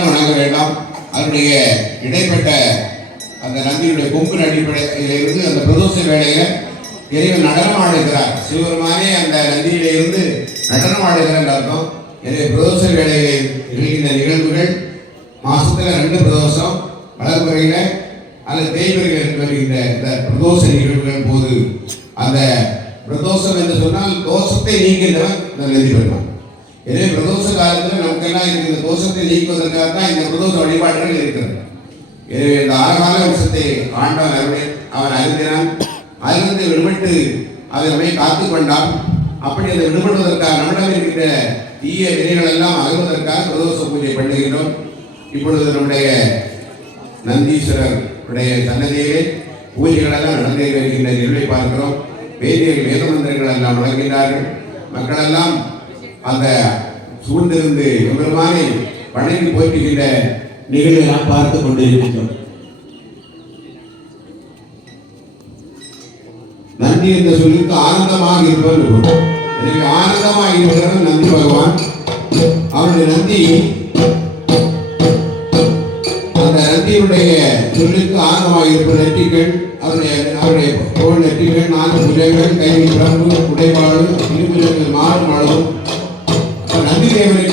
நந்தியெல்லாம் வணங்க வேண்டாம். அதனுடைய இடைப்பட்ட அந்த நந்தியுடைய கொம்பின் அடிப்படையில் இருந்து அந்த பிரதோஷ வேலையில இறைவன் நடனம் ஆடுகிறார். சிவபெருமானே அந்த நந்தியில இருந்து நடனம் ஆடுகிறார் அர்த்தம். எனவே பிரதோஷ வேலையில் நிகழ்கின்ற நிகழ்வுகள் மாசத்துல ரெண்டு பிரதோஷம் வளர்முறையில அல்லது தேய்முறையில் வருகின்ற இந்த பிரதோஷ நிகழ்வுகள் போது அந்த பிரதோஷம் என்று சொன்னால் தோஷத்தை நீங்கின்றவன் இந்த நந்தி பெறுவான் எனவே பிரதோஷ காலத்தில் நமக்கெல்லாம் இந்த தோஷத்தை நீக்குவதற்காக தான் இந்த பிரதோஷ வழிபாடுகள் இருக்கிறது. எனவே இந்த ஆறுகால வருஷத்தை ஆண்டவன் அருளை அவன் அறிந்தினான் அதிலிருந்து விடுபட்டு அதை நம்மை காத்து கொண்டான் அப்படி அதை விடுபடுவதற்காக நம்மிடம் இருக்கின்ற தீய வினைகள் எல்லாம் அகழ்வதற்காக பிரதோஷ பூஜை பண்ணுகின்றோம். இப்பொழுது நம்முடைய நந்தீஸ்வரர் உடைய சன்னதியிலே பூஜைகள் எல்லாம் நடந்து வருகின்ற நிகழ்வை பார்க்கிறோம். வேதியர்கள் வேத மந்திரங்கள் எல்லாம் வழங்கினார்கள் மக்களெல்லாம் அந்த சூழ்ந்திருந்து எம்பெருமானை வணங்கி போற்றுகின்ற நிகழ்வை நாம் பார்த்து கொண்டிருக்கின்றோம். நன்றி என்ற சொல்லுக்கு ஆனந்தமாக இருப்பவர் எனவே ஆனந்தமாக இருக்கிறவன் நந்தி பகவான். அவருடைய நந்தி அந்த நந்தியுடைய சொல்லுக்கு ஆனந்தமாக இருப்பது நெற்றிகள் அவருடைய அவருடைய தோல் நெற்றிகள் நான்கு புதைகள் கையில் பிரம்பு உடைவாடு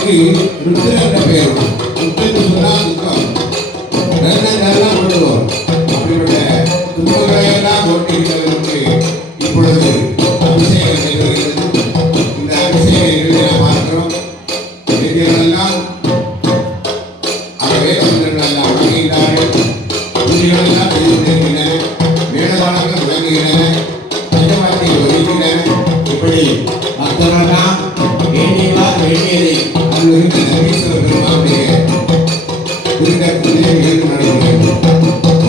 தேவனுக்கு ருத்ரன் என்ற பெயர் உண்டு. ருத்ரன் சொன்னால் துக்கம் நல்ல கொண்டு வரும் அப்படிப்பட்ட துன்பங்களை எல்லாம் இப்பொழுது அபிஷேகம் செய்கிறது இந்த அபிஷேக பார்க்கிறோம் வழங்குகிறார்கள் செய்து கொண்டிருக்கின்றன விளங்குகின்றன. இப்படி அங்கு இருக்கின்ற ஈஸ்வர பெருமானுடைய திருக்கத்திலே நிகழ்வு நடைபெறுகிறது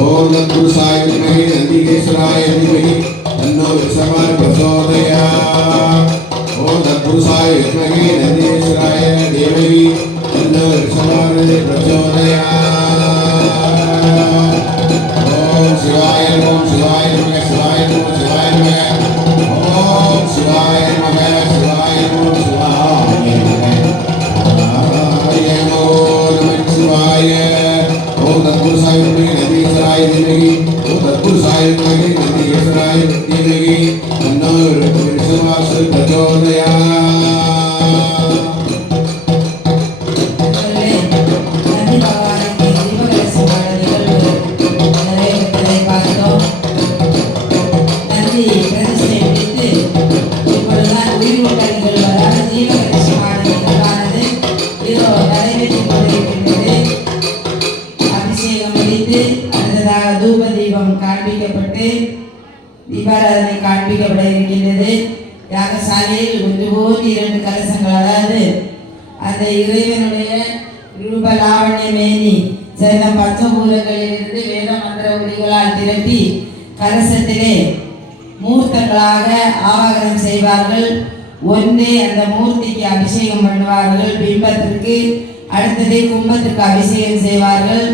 ஓம் தத்புருஷாய வித்மகே நந்திகேஸ்வராய தீமகி தன்னோ விசவாய பிரசோதயா ஓம் தத்புருஷாய வித்மகே तत्पुरुषाय नदी सराय ज़िंदगी तत्पुरुषाय नदी सराय ज़िंदगी। தீபம் காண்பிக்கப்பட்டு தீபாராதனை காண்பிக்கப்பட இருக்கின்றது. யாகசாலையில் ஒன்று போல் இரண்டு கலசங்கள். அதாவது அந்த இறைவனுடைய ரூப லாவண்ய மேனி சேர்ந்த பஞ்சபூதங்களிலிருந்து வேத மந்திர ஒலிகளால் திரட்டி கலசத்திலே மூர்த்தங்களாக ஆவாகனம் செய்வார்கள். ஒன்றே அந்த மூர்த்திக்கு அபிஷேகம் பண்ணுவார்கள். பிம்பத்திற்கு அடுத்ததே கும்பத்திற்கு அபிஷேகம் செய்வார்கள்.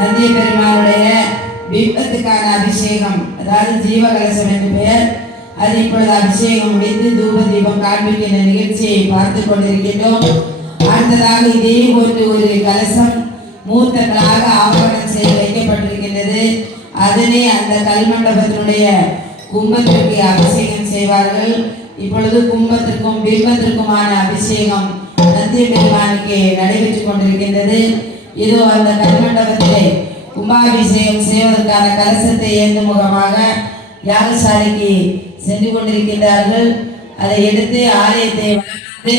நந்திய பெருமானுடைய பிம்பத்துக்கான அபிஷேகம் அதாவது ஜீவகலசம் என்று பெயர். அது இப்பொழுது அபிஷேகம் முடிந்து தூப தீபம் காண்பிக்கின்ற நிகழ்ச்சியை பார்த்து கொண்டிருக்கின்றோம். அடுத்ததாக இதே போன்று ஒரு கலசம் மூர்த்தங்களாக ஆவரணம் செய்து வைக்கப்பட்டிருக்கின்றது. அதனை அந்த கல்மண்டபத்தினுடைய கும்பத்திற்கு அபிஷேகம் செய்வார்கள். இப்பொழுது கும்பத்திற்கும் பிம்பத்திற்குமான அபிஷேகம் நந்திய பெருமானுக்கு நடைபெற்றுக் கொண்டிருக்கின்றது. இதோ அந்த கல்மண்டபத்திலே கும்பாபிஷேகம் செய்வதற்கான கலசத்தை ஏந்தும் முகமாக யாகசாலைக்கு சென்று கொண்டிருக்கின்றார்கள். அதை எடுத்து ஆலயத்தை வளர்ந்து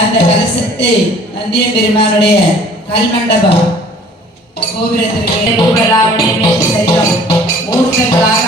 அந்த கலசத்தை நந்திய பெருமானுடைய கல்மண்டபம் கோபுரத்திற்கு ரூபலாவணி மேல் மூர்த்தங்களாக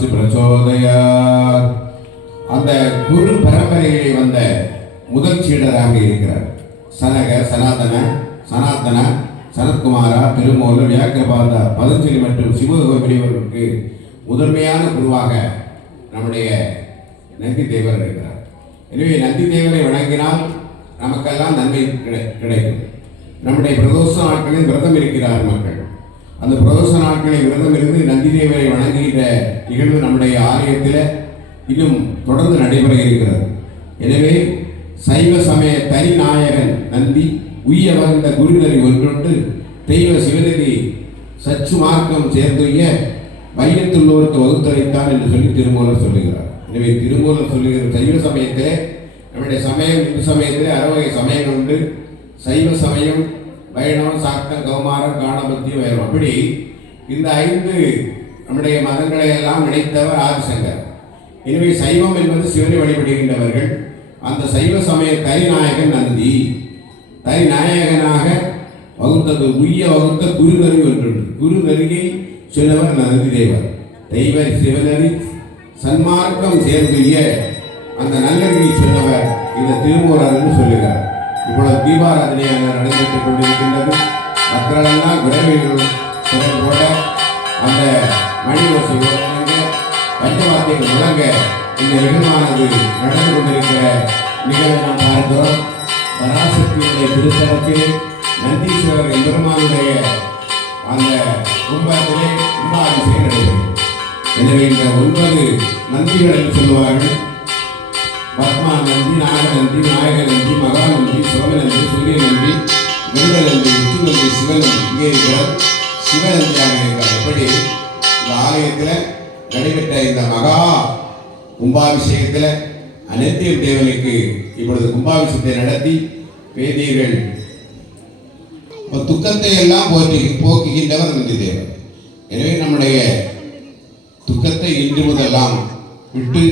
தன்னோர் பிரச்சோதயார் அந்த குரு பரம்பரையிலே வந்த முதல் சீடராக இருக்கிறார். சனக சனாதன சனாதன சனத்குமாரா திருமூல வியாக்கிரபாத பதஞ்சலி மற்றும் சிவகோபிரியவர்களுக்கு முதன்மையான குருவாக நம்முடைய நந்தி தேவர் இருக்கிறார். எனவே நந்தி தேவரை வணங்கினால் நமக்கெல்லாம் நன்மை கிடை கிடைக்கும். நம்முடைய பிரதோஷ நாட்களில் விரதம் இருக்கிறார் மக்கள். அந்த பிரதோஷ நாட்களை விரதம் இருந்து நந்தி தேவரை வணங்குகின்ற நிகழ்வு நம்முடைய ஆலயத்தில் இன்னும் தொடர்ந்து நடைபெற இருக்கிறது. எனவே சைவ சமய தனிநாயகன் நந்தி உய்ய வந்த குருநரி ஒன்றொன்று தெய்வ சிவநெறி சச்சு மார்க்கம் சேர்ந்துய வையத்துள்ளோருக்கு வகுத்தளித்தான் என்று சொல்லி திருமூலர் சொல்லுகிறார். எனவே திருமூலர் சொல்லுகிற சைவ சமயத்தில் நம்முடைய சமயம் இந்து சமயத்தில் அறுவகை சமயங்கள் உண்டு. சைவ சமயம் வைணவம் சாக்தம் கௌமாரம் காணபத்தியம் வைரம் அப்படி இந்த ஐந்து நம்முடைய மதங்களை எல்லாம் இணைத்தவர் ஆதிசங்கர். எனவே சைவம் என்பது சிவனை வழிபடுகின்றவர்கள். அந்த சைவ சமய தரிநாயகன் நந்தி. தரிநாயகனாக வகுத்தது உய்ய வகுத்த குருநறி ஒன்று குருநறியை சிலவர் நந்தி தேவர். தெய்வ சிவநறி சன்மார்க்கம் சேர்ந்துய அந்த நல்லறியை சொன்னவர் இந்த திருமூலர் என்று சொல்லுகிறார். இவ்வளவு தீபாராதனையாக நடைபெற்றுக் கொண்டிருக்கின்றது. மக்களெல்லாம் விரைவில் திறன் போட அந்த மணி ஓசை முழங்க பஞ்சவாத்தியங்கள் முழங்க இந்த நிகழ்வானது நடந்து கொண்டிருக்கிற நிகழ்வை நாம் பார்க்கிறோம் பராசக்தியுடைய திருத்தலத்தில் நந்தீஸ்வரர் எம்பெருமானுடைய அந்த கும்பத்திலே கும்பாபிஷேகம் நடைபெறும் எனவே இந்த ஒன்பது நந்திகள் என்று சொல்லுவார்கள். பத்மா நந்தி நாகநந்தி சூரிய மகாநந்தி சோமநந்தி சூரியநந்தி விஷ்ணு விஷ்ணுநந்தி சிவநந்தி. இங்கே இருக்கிறார் சிவநந்தியாக இருக்கிறார் எப்படி? இந்த ஆலயத்தில் நடைபெற்ற இந்த மகா கும்பாபிஷேகத்தில் அனைத்திய தேவனுக்கு இப்பொழுது கும்பாபிஷேகத்தை நடத்தி வேதியர்கள் துக்கத்தை எல்லாம் போற்றி போக்குகின்றவர் நந்தி தேவர் எனவே நம்முடைய துக்கத்தை இன்று முதலாம் விட்டு